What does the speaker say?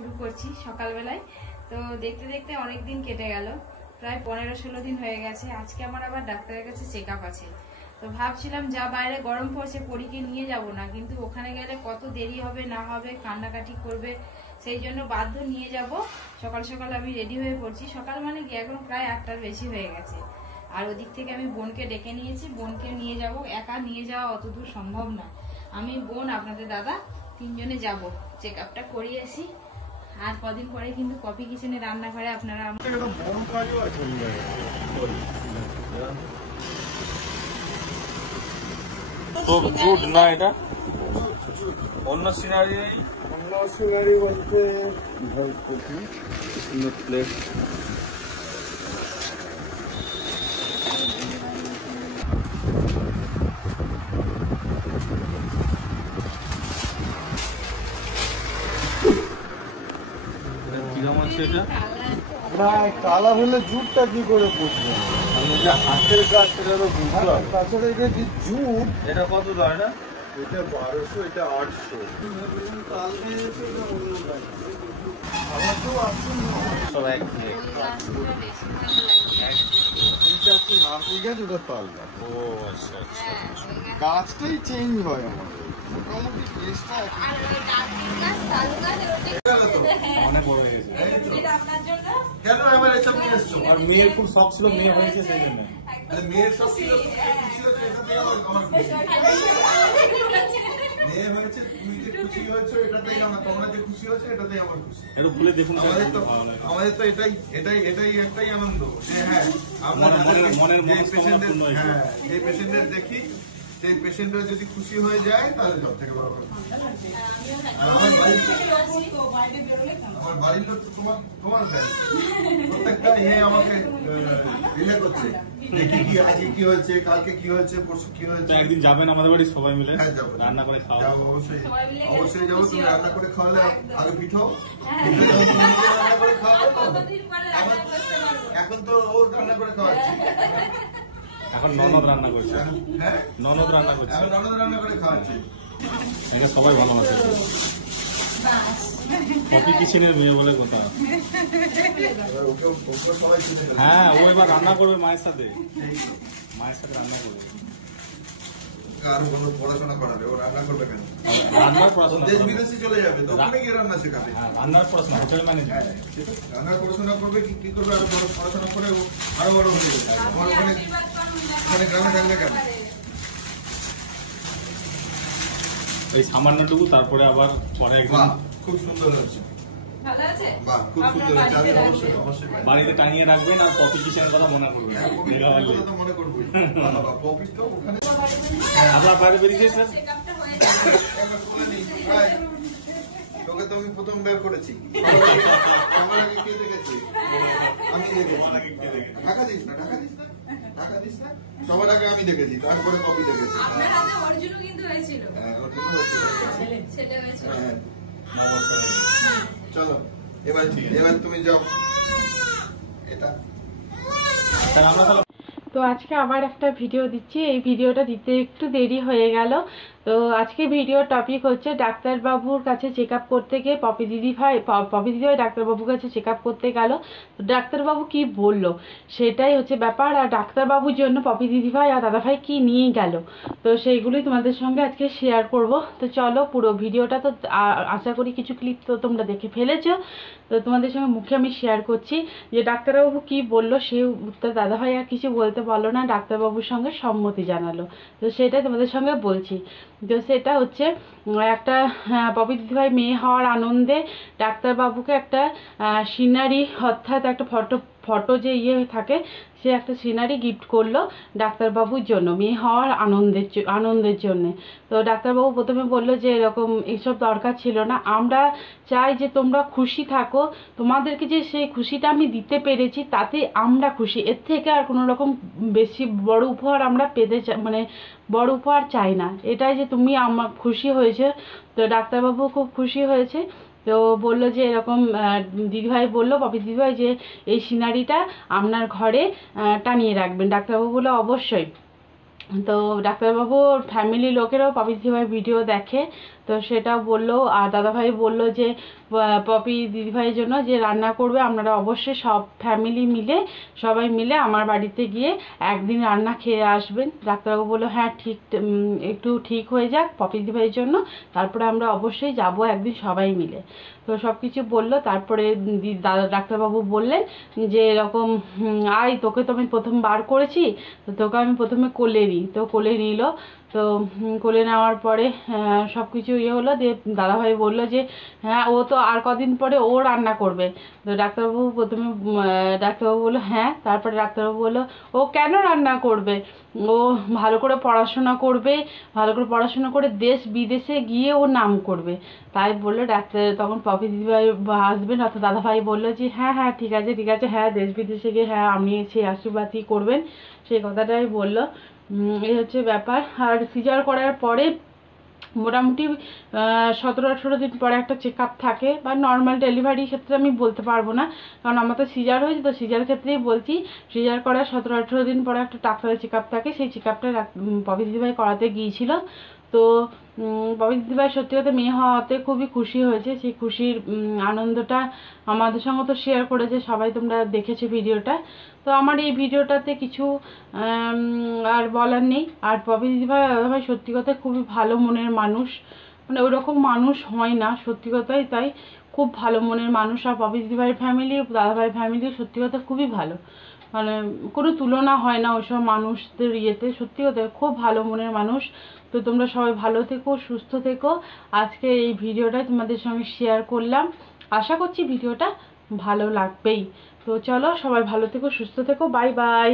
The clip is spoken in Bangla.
শুরু করছি সকালবেলায়। তো দেখতে দেখতে অনেক দিন কেটে গেল, প্রায় 15-16 দিন হয়ে গেছে। আজকে আমার আবার ডাক্তারের কাছে চেক আপ আছে। তো ভাবছিলাম যা বাইরে গরম পড়ছে পরীকে নিয়ে যাব না, কিন্তু ওখানে গেলে কত দেরি হবে না হবে, কান্নাকাটি করবে, সেই জন্য বাধ্য নিয়ে যাব। সকাল সকাল আমি রেডি হয়ে পড়ছি। সকাল মানে কি এখন প্রায় 8টার বেশি হয়ে গেছে। আর ওদিক থেকে আমি বোনকে ডেকে নিয়েছি, বোনকে নিয়ে যাব। একা নিয়ে যাওয়া অতদূর সম্ভব না। আমি, বোন, আপনাদের দাদা, 3 জনে যাব, চেক আপটা করিয়ে আসি। আর কদিন পরে কিন্তু কফি কিচেনে রান্নাঘরে আপনারা তো জুট না, এটা অন্য সিনারি বলতে প্লেট। কিরম আছে এটা? কালা হলে জুটটা কি করে বুঝবো? হাতের কাজ, সেটা তো বুঝতে হবে। তাছাড়া এটা যে জুট, এটা কত দাম? এটা 1200, এটা 800। সব এক গাছটাই চেঞ্জ হয় আমাদের, মোটামুটি অনেক বড় হয়ে গেছে। কেন এবার এসব নিয়ে এসছো? আর মেয়ের খুব শখ ছিল, মেয়ে হয়েছে সেই জন্য। মেয়ের সব ছিল, মেয়ে হয়েছে, তুমি যে খুশি হয়েছো এটাতেই আমার, তোমরা যে খুশি হয়েছে এটাতেই আমার খুশি। একটু খুলে দেখুন। আমাদের তো এটাই একটাই আনন্দ যে হ্যাঁ আমরা যে পেশেন্টের দেখি, সেই পেশেন্টরা যদি খুশি হয়ে যায় তাহলে সব থেকে বড় কথা। আমার বাড়ির লোক তো তোমার প্রত্যেকটা আমাকে রিলে করছে যে কি আজকে কি হয়েছে, কালকে কি হয়েছে, পরশু কি হয়েছে। একদিন যাবেন আমাদের বাড়ি সবাই মিলে, রান্না করে খাওয়া। অবশ্যই যাবো। তুমি রান্না করে খাওয়ালে আগে পিঠো রান্না করে খাওয়াবো। এখন তো ও রান্না করে খাওয়াচ্ছে, এখন ননদ রান্না করছে। হ্যাঁ, ননদ রান্না করছে, ননদ রান্না করে খাওয়াচ্ছে। এটা সবাই ভালোবাসে। কফি কিচেনের মেয়ে বলে কথা। হ্যাঁ, ও এবার রান্না করবে মায়ের সাথে, রান্না করবে। আর বলো পড়াশোনা করাবে, ও রান্না করবে কেন? রান্নার পড়াশোনা, দেশ বিদেশে চলে যাবে তো ওখানে গিয়ে রান্না শেখাবে। রান্নার পড়াশোনা, হোটেল ম্যানেজমেন্ট। রান্নার পড়াশোনা করবে, কি করবে, আরো বড় পড়াশোনা করে আরো বড় হয়ে যাবে। আমার ওখানে গ্রামে থাকবে কেন? এই সামান্যটুকু, তারপরে আবার পরে একদম। খুব সুন্দর হচ্ছে, বাহ, খুব সুন্দর হচ্ছে। আমি অবশ্যই বাড়িতে টাঙিয়ে রাখবেন আর কফি কিচেনের কথা মনে করবেন। মনে করবোই। কফি তো ওখানে আপনার বাইরে বেরিয়েছে স্যার। তোকে তো আমি প্রথম বের করেছি, আমার আগে কে দেখেছি? আমি দেখেছি। ঢাকা দিস না, ঢাকা দিস না, ঢাকা দিস না। সবার আগে আমি দেখেছি, তারপরে কপি দেখেছি। চলো এবার তুমি যাও। এটা তো আজকে আবার একটা ভিডিও দিচ্ছি। এই ভিডিওটা দিতে একটু দেরি হয়ে গেল। তো আজকে ভিডিওর টপিক হচ্ছে ডাক্তারবাবুর কাছে চেক আপ করতে গিয়ে পপি দিদিভাই ডাক্তারবাবুর কাছে চেক আপ করতে গেল। তো ডাক্তারবাবু কি বলল সেটাই হচ্ছে ব্যাপার। আর ডাক্তারবাবুর জন্য পপি দিদিভাই আর দাদাভাই কি নিয়ে গেল, তো সেইগুলোই তোমাদের সঙ্গে আজকে শেয়ার করব। তো চলো, পুরো ভিডিওটা তো আশা করি কিছু ক্লিপ তো তোমরা দেখে ফেলেছো। তো তোমাদের সঙ্গে মুখে আমি শেয়ার করছি যে ডাক্তারবাবু কি বললো। সে উত্তর দাদাভাই আর কিছু বলতে পারলো না, ডাক্তারবাবুর সঙ্গে সম্মতি জানালো। তো সেটাই তোমাদের সঙ্গে বলছি। তো সেটা হচ্ছে একটা পপি দিদিভাই মেয়ে হওয়ার আনন্দে ডাক্তারবাবুকে একটা সিনারি, অর্থাৎ একটা ফটো যে থাকে, সে একটা সিনারি গিফট করলো ডাক্তারবাবুর জন্য, মেয়ে হওয়ার আনন্দের জন্য। তো ডাক্তারবাবু প্রথমে বললো যে এরকম এইসব দরকার ছিল না, আমরা চাই যে তোমরা খুশি থাকো, তোমাদেরকে যে সেই খুশিটা আমি দিতে পেরেছি তাতে আমরা খুশি, এর থেকে আর কোনো রকম বেশি বড় উপহার আমরা পেতে বড় উপহার চাই না, এটাই যে তুমি আমার খুশি হয়েছে। তো ডাক্তারবাবু খুব খুশি হয়েছে। তো বললো যে এরকম দিদিভাই বললো, পপি দিদিভাই, যে এই সিনারিটা আপনার ঘরে টানিয়ে রাখবেন। ডাক্তারবাবু বললো অবশ্যই। তো ডাক্তারবাবু ফ্যামিলি লোকেরাও পপি দিদিভাই ভিডিও দেখে। তো তো সেটা বললো। আর দাদাভাই বললো যে পপি দিদিভাইয়ের জন্য যে রান্না করবে আপনারা অবশ্যই সব ফ্যামিলি মিলে সবাই মিলে আমার বাড়িতে গিয়ে একদিন রান্না খেয়ে আসবেন। ডাক্তারবাবু বললো হ্যাঁ একটু ঠিক হয়ে যাক পপি দিদিভাইয়ের জন্য, তারপরে আমরা অবশ্যই যাব একদিন সবাই মিলে। তো সব কিছু বললো। তারপরে ডাক্তারবাবু বললেন যে এরকম আয় তোকে তো আমি প্রথম বার করেছি, তো তোকে আমি প্রথমে কোলে নিই। তো কোলে নিল। তো কোলে নেওয়ার পরে সব কিছু হলো। দিয়ে দাদাভাই বললো যে হ্যাঁ ও তো আর কদিন পরে ও রান্না করবে। তো ডাক্তারবাবু বললো হ্যাঁ। তারপরে ডাক্তারবাবু বললো ও কেন রান্না করবে, ও ভালো করে পড়াশোনা করবে, ভালো করে পড়াশোনা করে দেশ বিদেশে গিয়ে ও নাম করবে। তাই বললো ডাক্তার। তখন পপি দিদিভাই হাসবেন্ড অর্থাৎ দাদাভাই বললো যে হ্যাঁ ঠিক আছে হ্যাঁ দেশ বিদেশে গিয়ে হ্যাঁ আপনি সেই আশীর্বাদই করবেন, সেই কথাটাই বললো। এই হচ্ছে ব্যাপার। আর সিজার করার পরে মোটামুটি 17-18 দিন পরে একটা চেক আপ থাকে, বা নর্মাল ডেলিভারির ক্ষেত্রে আমি বলতে পারবো না, কারণ আমার তো সিজার হয়েছে। তো সিজার ক্ষেত্রেই বলছি, সিজার করার 17-18 দিন পরে একটা ডাক্তারের চেক আপ থাকে। সেই চেক আপটা পপি দিদিভাই করাতে গিয়েছিল। তো পপি দিদিভাই সত্যি কথা মেয়ে হওয়াতে খুবই খুশি হয়েছে। সেই খুশির আনন্দটা আমাদের সঙ্গে তো শেয়ার করেছে, সবাই তোমরা দেখেছো ভিডিওটা। তো আমার এই ভিডিওটাতে কিছু আর বলার নেই। আর পপি দিদিভাই সত্যি কথা খুবই ভালো মনের মানুষ, মানে ওইরকম মানুষ হয় না সত্যি কথাই, তাই খুব ভালো মনের মানুষ। আর পপি দিদিভাইয়ের ফ্যামিলি, দাদাভাইয়ের ফ্যামিলি সত্যি কথা খুবই ভালো, মানে কোনো তুলনা হয় না ওইসব মানুষদের ইয়েতে। সত্যি কথা খুব ভালো মনের মানুষ। তো তোমরা সবাই ভালো থেকো, সুস্থ থেকো। আজকে এই ভিডিওটা তোমাদের সঙ্গে শেয়ার করলাম, আশা করছি ভিডিওটা ভালো লাগবেই। তো চলো সবাই ভালো থেকো, সুস্থ থেকো, বাই বাই।